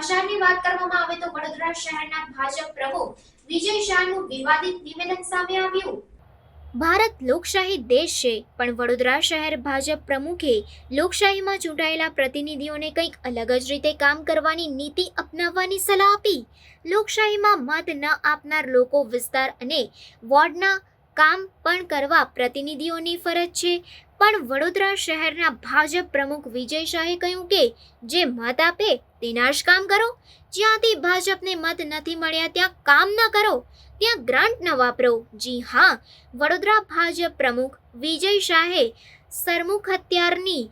સમાચારની વાત કરવામાં આવે તો વડોદરા શહેરના ભાજપ પ્રમુખ વિજય શાહનું વિવાદિત નિવેદન સામે આવ્યું। ભારત લોકશાહી દેશ છે, પણ વડોદરા શહેર ભાજપ પ્રમુખે લોકશાહીમાં ચૂંટાયેલા પ્રતિનિધિઓને કંઈક અલગ જ રીતે કામ કરવાની નીતિ અપનાવવાની સલાહ આપી। લોકશાહીમાં મત ન આપનાર લોકો વિસ્તાર અને વોર્ડના કામ પણ કરવા પ્રતિનિધિઓની ફરજ છે, પણ વડોદરા શહેરના ભાજપ પ્રમુખ વિજય શાહે કહ્યું કે જે મત આપે તેના જ કામ કરો। જ્યાંથી ભાજપને મત નથી મળ્યા ત્યાં કામ ન કરો, ત્યાં ગ્રાન્ટ ન વાપરો। જી હા, વડોદરા ભાજપ પ્રમુખ વિજય શાહે સરમુખ હત્યારની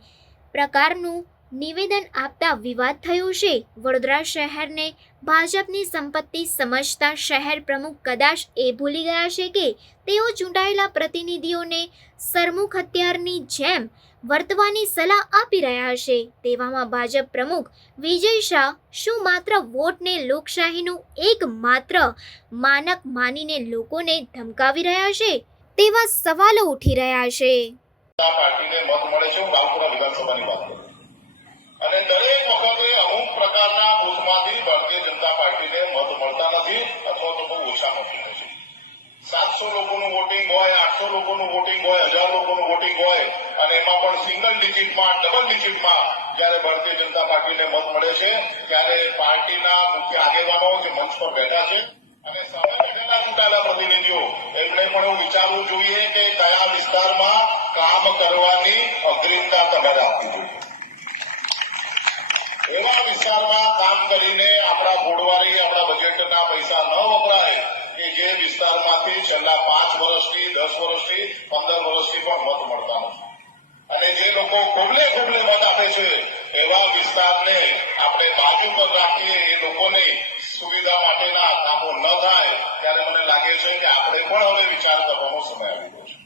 પ્રકારનું નિવેદન આપતા વિવાદ થયો છે। વડોદરા શહેરને ભાજપની સંપત્તિ સમજતા શહેર પ્રમુખ કદાચ એ ભૂલી ગયા છે કે તેઓ ચૂંટાયેલા પ્રતિનિધિઓને સરમુખ હત્યારની જેમ વર્તવાની સલાહ આપી રહ્યા છે। તેવામાં ભાજપ પ્રમુખ વિજય શાહ શું માત્ર વોટને લોકશાહીનું એક માત્ર માનક માનીને લોકોને ધમકાવી રહ્યા છે? તેવા સવાલો ઉઠી રહ્યા છે। પાર્ટીને મત મળે છે, હું રાવપુરા વિધાનસભાની વાત કરું અને દરેક વખતે અમુક પ્રકારના બૂથમાંથી ભારતીય જનતા પાર્ટીને મત મળતા નથી અથવા તો બહુ ઓછા મત મળે છે। 700 લોકોનું વોટિંગ હોય, 800 લોકોનું વોટિંગ હોય, 1000 લોકોનું વોટિંગ હોય અને એમાં પણ સિંગલ ડિજિટમાં, ડબલ ડિજિટમાં જ્યારે ભારતીય જનતા પાર્ટીને મત મળે છે ત્યારે પાર્ટીના મુખ્ય આગેવાનો જે મંચ પર બેઠા છે અને સામે બેઠેલા ચૂંટાયેલા પ્રતિનિધિઓ એમણે પણ એવું વિચારવું જોઈએ કે કયા વિસ્તારમાં કામ કરવાની અગ્રિમતા તમારે આપવી જોઈએ। એવા વિસ્તારમાં કામ કરીને આપણા ગોળવારી, આપણા બજેટના પૈસા ન વપરાય કે જે વિસ્તારમાંથી છેલ્લા 5 વર્ષથી, 10 વર્ષથી, 15 વર્ષથી પણ મત મળતા નથી અને જે લોકો ખોબલે ખોબલે મત આપે છે એવા વિસ્તારને આપણે બાજુ પર રાખીએ, એ લોકોને સુવિધા માટેના કામો ન થાય ત્યારે મને લાગે છે કે આપણે પણ હવે વિચાર કરવાનો સમય આવી ગયો છે।